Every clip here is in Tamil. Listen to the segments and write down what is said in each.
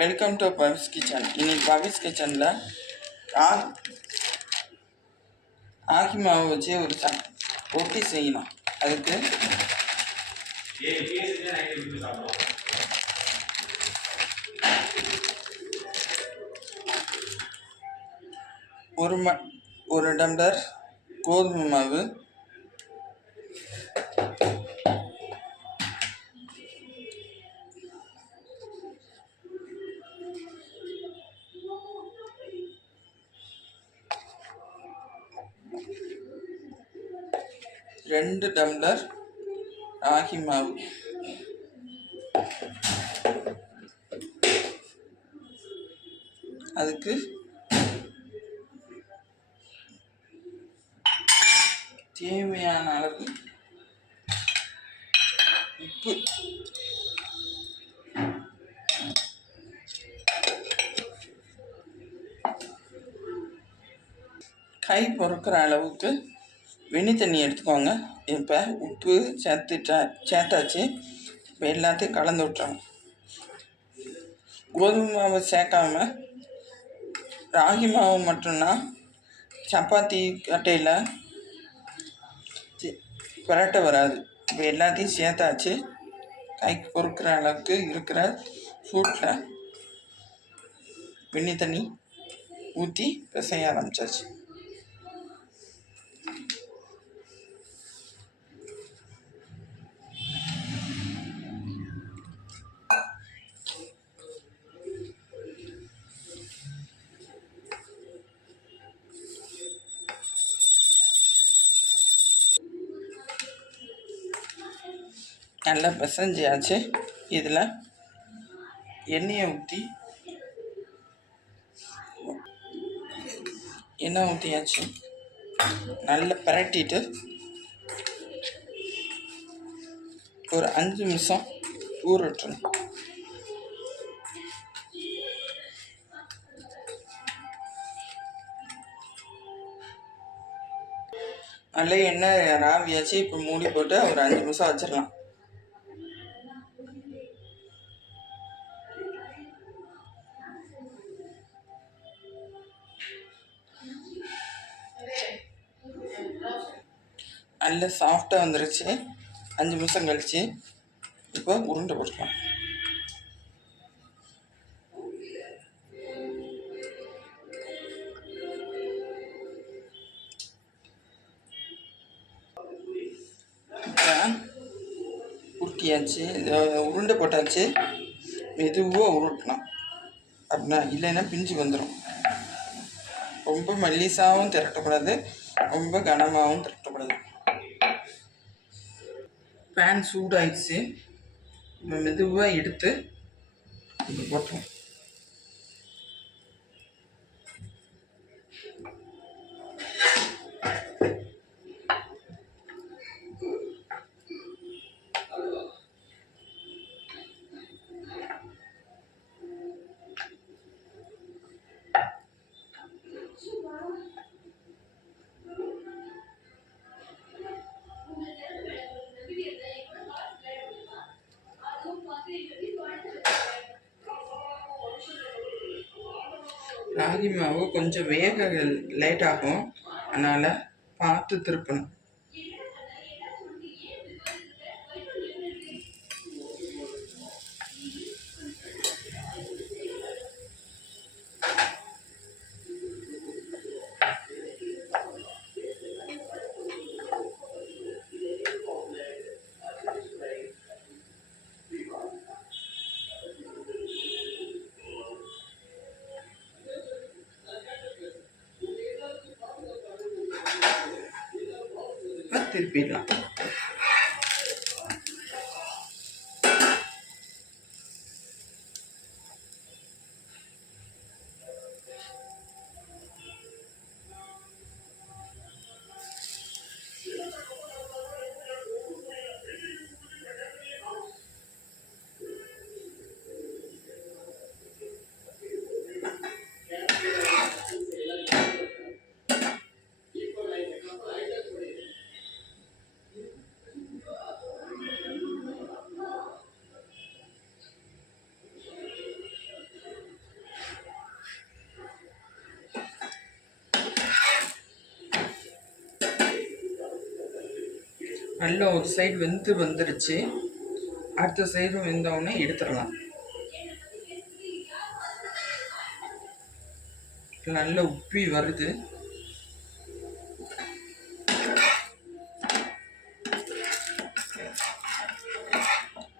Welcome to Pavis kitchen. இன்னைக்கு பவிஸ் கிச்சனில் ஆகி மாவு வச்சு ஒரு ரொட்டி செய்யலாம். அதுக்கு ஒரு டம்ளர் கோதுமை மாவு, 2 டம்ளர் ராகி மாவு, அதுக்கு தேவையான அளவு உப்பு, கை பொறுக்கிற அளவுக்கு வெந்நி தண்ணி எடுத்துக்கோங்க. இப்போ உப்பு சேர்த்தாச்சு. இப்போ எல்லாத்தையும் கலந்து விட்டுறோம். கோதுமை மாவை சேர்க்காம ராகி மாவு மட்டும்தான் சப்பாத்தி கட்டையில் பரட்ட வராது. இப்போ எல்லாத்தையும் சேர்த்தாச்சு. கைக்கு பொறுக்கிற அளவுக்கு இருக்கிற சூட்டில் வெந்நி தண்ணி ஊற்றி பிசைய ஆரம்பிச்சாச்சு. நல்லா பிசைஞ்சாச்சு. இதில் எண்ணெய் ஊற்றியாச்சு. நல்லா பரட்டிட்டு ஒரு 5 நிமிஷம் ஊற விட்டுறணும். நல்லா எண்ணெய் ராவியாச்சு. இப்போ மூடி போட்டு ஒரு 5 நிமிஷம் வச்சிடலாம். நல்ல சாஃப்டாக வந்துருச்சு. 5 நிமிஷம் கழிச்சு இப்போ உருண்டை போட்டுக்கலாம். உருட்டியாச்சு, உருண்டை போட்டாச்சு. மெதுவாக உருட்டலாம், அப்படின்னா இல்லைன்னா பிஞ்சு வந்துடும். ரொம்ப மெல்லிசாகவும் திரட்டக்கூடாது, ரொம்ப கனமாகவும் திரட்டக்கூடாது. பேன் சூடாயிடுச்சு. இப்போ மெதுவாக எடுத்து இப்போ போட்டுருவோம். ராகி மாவு கொஞ்சம் வேக லேட் ஆகும், அதனால் பார்த்து திருப்பணும். திருப்பிடலாம். நல்லா ஒரு சைடு வெந்து வந்துருச்சு. அடுத்த சைடும் வெந்தவுடனே எடுத்துடலாம். நல்லா உப்பி வருது.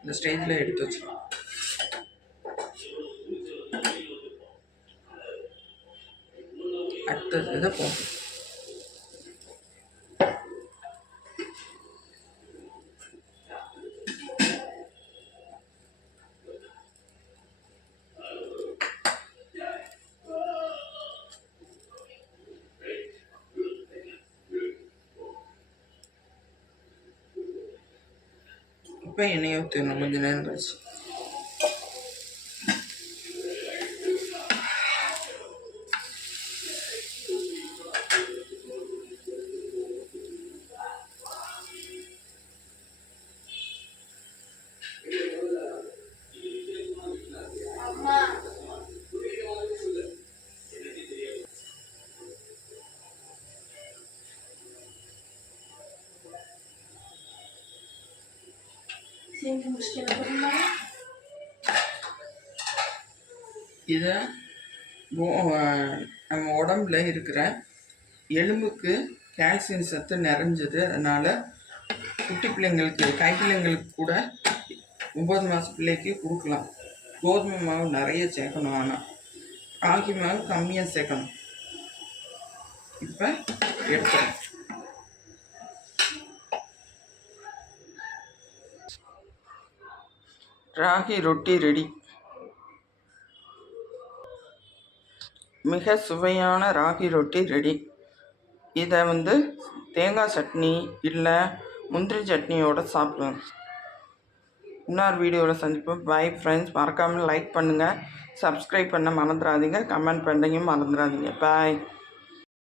இந்த ஸ்டேஜில் எடுத்து வச்சுக்கலாம். அடுத்தது இதை போகும். இப்போ எண்ணெயை ஊற்றணும் கொஞ்சம் நேரம் கழிச்சு. இதை நம்ம உடம்புல இருக்கிற எலும்புக்கு கால்சியம் சத்து நிறைஞ்சது. அதனால் குட்டி பிள்ளைங்களுக்கு, கைப்பிள்ளைங்களுக்கு கூட 9 மாத பிள்ளைக்கு கொடுக்கலாம். கோதுமை மாவு நிறைய சேர்க்கணும், ஆனால் ராகி மாவு கம்மியாக சேர்க்கணும். இப்போ எடுத்துறேன். ராகி ரொட்டி ரெடி. மிக சுவையான ராகி ரொட்டி ரெடி. இதை தேங்காய் சட்னி இல்லை முந்திரி சட்னியோடு சாப்பிடுவோம். இன்னொரு வீடியோவில் சந்திப்போம். Bye friends. மறக்காமல் லைக் பண்ணுங்கள், சப்ஸ்கிரைப் பண்ண மறந்துடாதீங்க, கமெண்ட் பண்ணுறீங்க மறந்துடாதீங்க. பாய்.